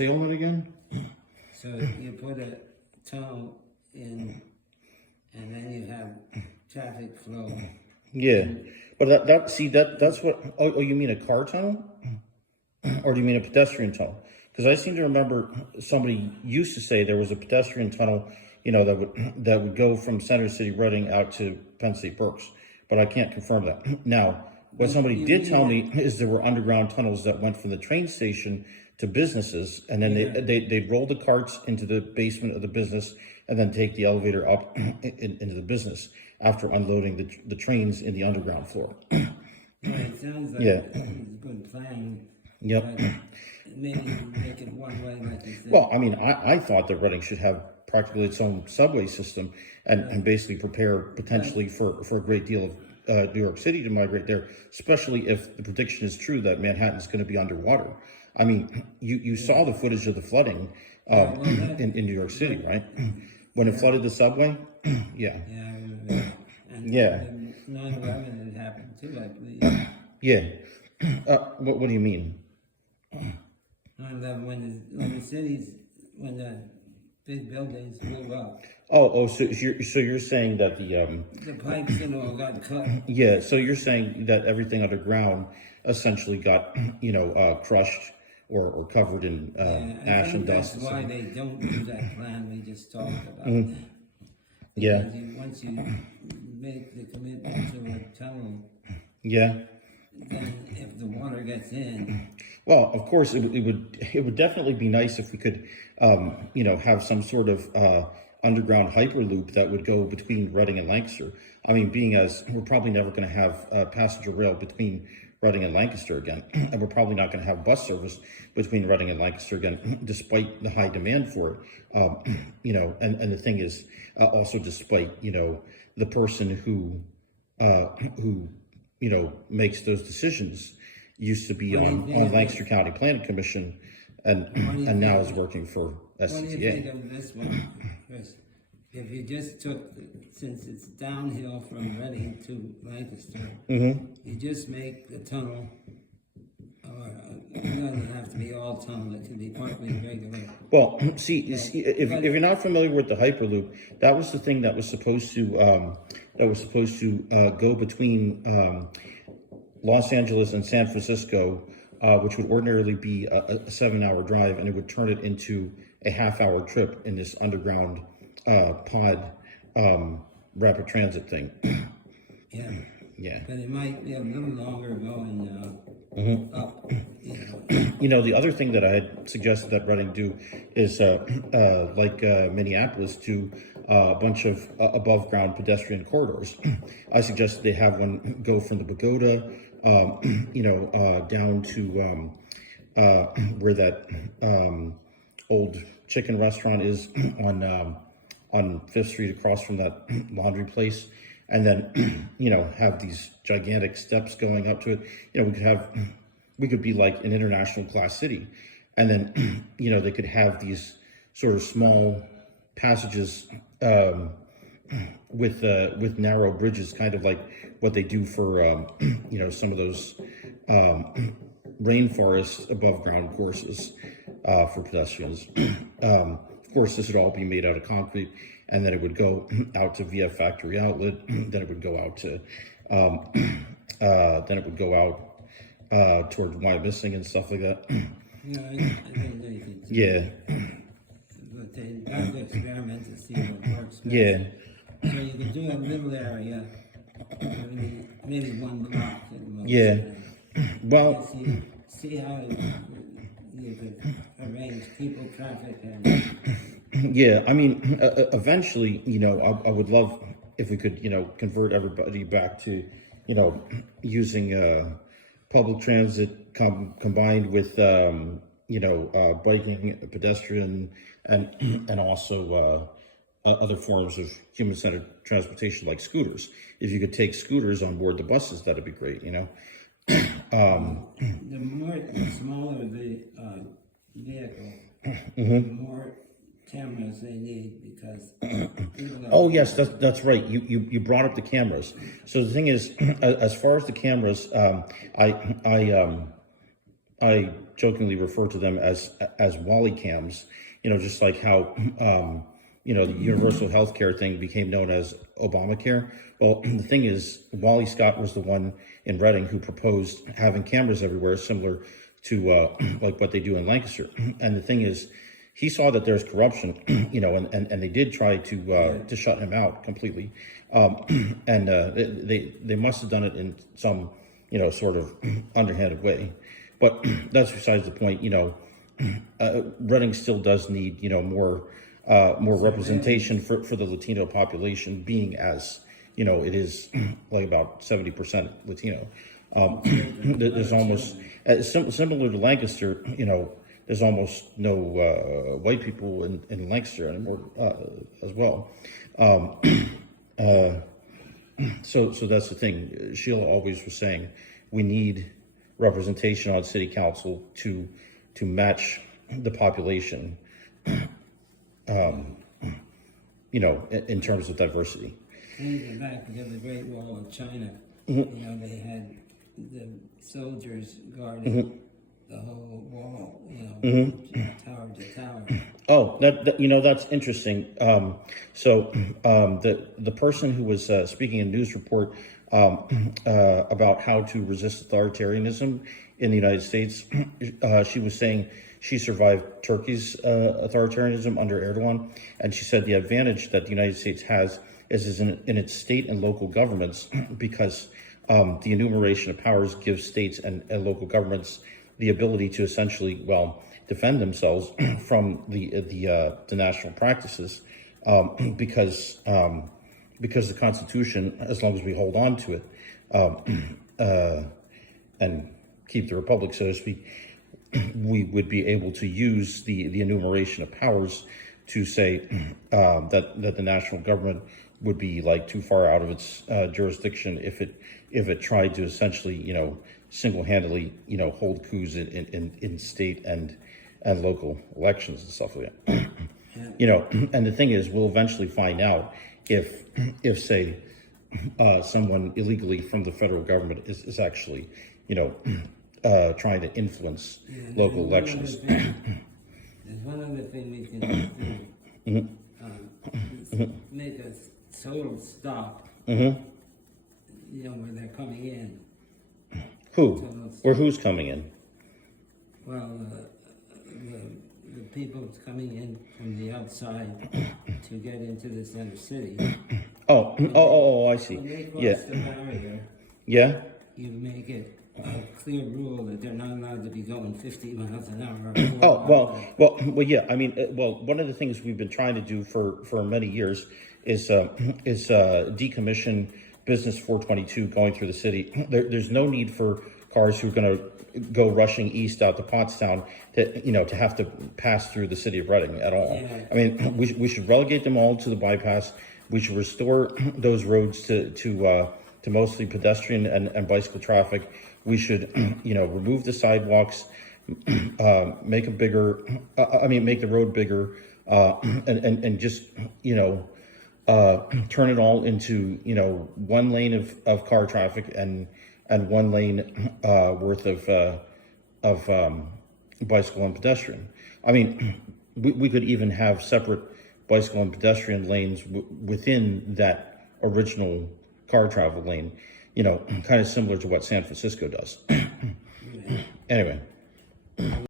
Say all that again? So you put a tunnel in, and then you have traffic flow. Yeah, but that's what. Oh, you mean a car tunnel, or do you mean a pedestrian tunnel? Because I seem to remember somebody used to say there was a pedestrian tunnel, that would go from Center City Reading out to Penn State Berks, but I can't confirm that. Now, what somebody did tell me is there were underground tunnels that went from the train station to businesses, and then they'd roll the carts into the basement of the business, and then take the elevator up into the business after unloading the trains in the underground floor. Yeah, it sounds like it's a good plan. Yep. But maybe make it one way, like you said. Well, I mean, I thought that Reading should have practically its own subway system and basically prepare potentially for a great deal of New York City to migrate there, especially if the prediction is true that Manhattan's going to be underwater. I mean, you saw the footage of the flooding in New York City, right? When it flooded the subway? Yeah. Yeah, I remember. And Yeah. 9/11 had happened too, I believe. Yeah. What do you mean? 9/11, when the big buildings blew up. So you're saying that The pipes and all got cut. yeah, so you're saying that everything underground essentially got crushed or covered in ash and dust. That's why they don't do that plan we just talked about. Yeah. Because once you make the commitment to a tunnel, Yeah. then if the water gets in. Well, of course, it would definitely be nice if we could, have some sort of underground hyperloop that would go between Reading and Lancaster. I mean, being as we're probably never going to have passenger rail between Reading and Lancaster again, and we're probably not going to have bus service between Reading and Lancaster again, despite the high demand for it. And the thing is, also despite the person who makes those decisions used to be on Lancaster County Planning Commission, and now is working for SCTA. What do you think of this one, Chris? If you just took, since it's downhill from Reading to Lancaster, you just make the tunnel, or it doesn't have to be all tunnel, it can be partly regular. Well, see, if you're not familiar with the Hyperloop, that was the thing that was supposed to go between Los Angeles and San Francisco, which would ordinarily be a 7-hour drive, and it would turn it into a half-hour trip in this underground pod rapid transit thing. Yeah. Yeah. But it might be a little longer going up. The other thing that I had suggested that Reading do is, like Minneapolis, do a bunch of above-ground pedestrian corridors. I suggested they have one go from the Pagoda, down to where that old chicken restaurant is on 5th Street across from that laundry place. And then, have these gigantic steps going up to it. We could be like an international class city. And then, they could have these sort of small passages with narrow bridges, kind of like what they do for, some of those rainforest above ground courses for pedestrians. Of course, this would all be made out of concrete, and then it would go out to VF Factory Outlet. Then it would go out to, towards Why Missing and stuff like that. Yeah. But they have to experiment to see what works best. Yeah. So you could do a little area, maybe 1 block at most. Yeah. Well. See how you could arrange people, traffic, and. Yeah, I mean, eventually, I would love if we could, convert everybody back to, using public transit combined with, biking, pedestrian, and also other forms of human-centered transportation like scooters. If you could take scooters on board the buses, that'd be great, The smaller the vehicle, the more cameras they need, because oh yes, that's right. You brought up the cameras. So the thing is, as far as the cameras, I jokingly refer to them as Wallycams, just like how, the universal health care thing became known as Obamacare. Well, the thing is, Wally Scott was the one in Reading who proposed having cameras everywhere, similar to like what they do in Lancaster. And the thing is, he saw that there's corruption, and they did try to shut him out completely. And they must have done it in some, sort of underhanded way. But that's besides the point. Reading still does need, more representation for the Latino population, being as, it is like about 70% Latino. There's almost, similar to Lancaster, there's almost no white people in Lancaster anymore as well. So that's the thing. Sheila always was saying we need representation on city council to match the population, in terms of diversity. Thinking back to the Great Wall of China, they had the soldiers guarding the whole wall, tower to tower. Oh, that's interesting. So the person who was speaking in news report about how to resist authoritarianism in the United States, she was saying she survived Turkey's authoritarianism under Erdogan, and she said the advantage that the United States has is in its state and local governments, because the enumeration of powers gives states and local governments the ability to essentially, defend themselves from the national practices, because the Constitution, as long as we hold on to it and keep the republic, so to speak, we would be able to use the enumeration of powers to say that the national government would be like too far out of its jurisdiction if it tried to essentially, single-handedly, hold coups in state and local elections and stuff like that. And the thing is, we'll eventually find out if say someone illegally from the federal government is actually, trying to influence local elections. There's one other thing we can do. Make a total stop. Where they're coming in. Who? Or who's coming in? Well, the people coming in from the outside to get into the center city. I see. When they cross Yeah. the barrier, Yeah. you make it a clear rule that they're not allowed to be going 50 miles an hour. Yeah. I mean, one of the things we've been trying to do for many years is decommission Business 422 going through the city. There's no need for cars who are going to go rushing east out to Pottstown to have to pass through the city of Reading at all. Yeah. I mean, we should relegate them all to the bypass. We should restore those roads to mostly pedestrian and bicycle traffic. We should, remove the sidewalks, make them bigger. Make the road bigger, and just, turn it all into, one lane of car traffic and 1 lane worth of bicycle and pedestrian. I mean, we could even have separate bicycle and pedestrian lanes within that original car travel lane, kind of similar to what San Francisco does. Anyway.